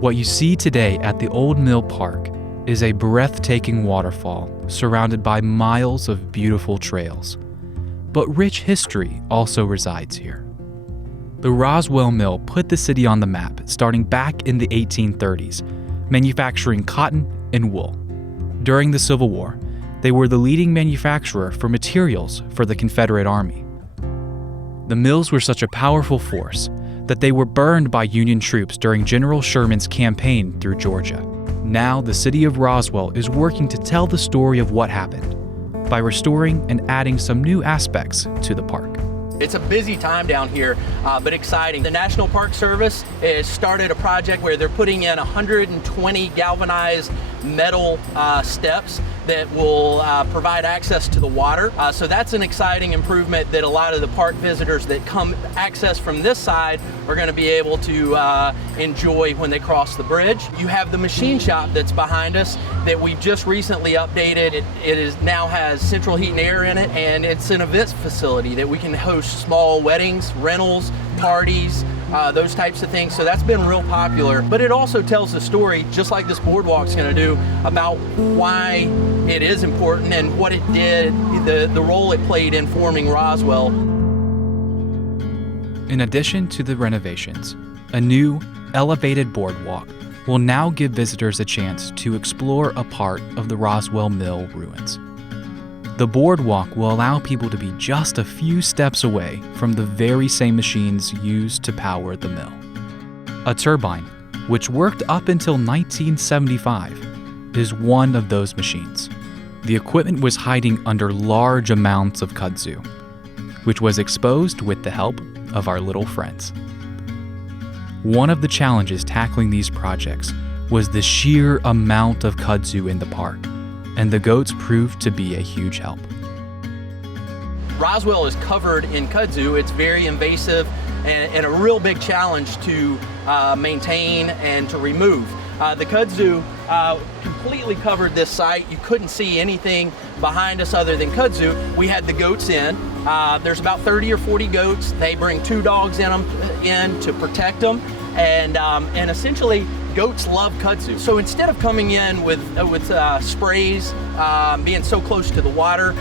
What you see today at the Old Mill Park is a breathtaking waterfall surrounded by miles of beautiful trails. But rich history also resides here. The Roswell Mill put the city on the map starting back in the 1830s, manufacturing cotton and wool. During the Civil War, they were the leading manufacturer for materials for the Confederate Army. The mills were such a powerful force that they were burned by Union troops during General Sherman's campaign through Georgia. Now, the city of Roswell is working to tell the story of what happened by restoring and adding some new aspects to the park. It's a busy time down here, but exciting. The National Park Service has started a project where they're putting in 120 galvanized metal steps that will provide access to the water. So that's an exciting improvement that a lot of the park visitors that come access from this side are going to be able to enjoy when they cross the bridge. You have the machine shop that's behind us that we've just recently updated. It now has central heat and air in it, and it's an events facility that we can host small weddings, rentals, parties, those types of things. So that's been real popular. But it also tells the story, just like this boardwalk's going to do, about why it is important and what it did, the role it played in forming Roswell. In addition to the renovations, a new, elevated boardwalk will now give visitors a chance to explore a part of the Roswell Mill ruins. The boardwalk will allow people to be just a few steps away from the very same machines used to power the mill. A turbine, which worked up until 1975, is one of those machines. The equipment was hiding under large amounts of kudzu, which was exposed with the help of our little friends. One of the challenges tackling these projects was the sheer amount of kudzu in the park, and the goats proved to be a huge help. Roswell is covered in kudzu. It's very invasive and a real big challenge to maintain and to remove. The kudzu completely covered this site. You couldn't see anything behind us other than kudzu. We had the goats in. There's about 30 or 40 goats. They bring 2 dogs in to protect them, and essentially goats love kudzu. So instead of coming in with sprays, being so close to the water,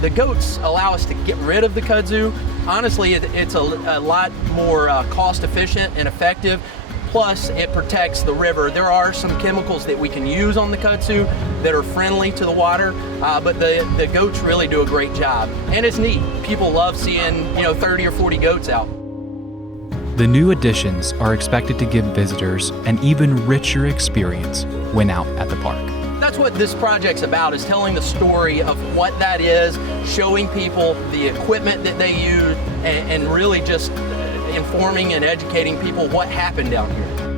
the goats allow us to get rid of the kudzu. Honestly, it's a lot more cost efficient and effective. Plus, it protects the river. There are some chemicals that we can use on the kudzu that are friendly to the water, but the goats really do a great job. And it's neat. People love seeing 30 or 40 goats out. The new additions are expected to give visitors an even richer experience when out at the park. That's what this project's about, is telling the story of what that is, showing people the equipment that they use, and really just informing and educating people what happened down here.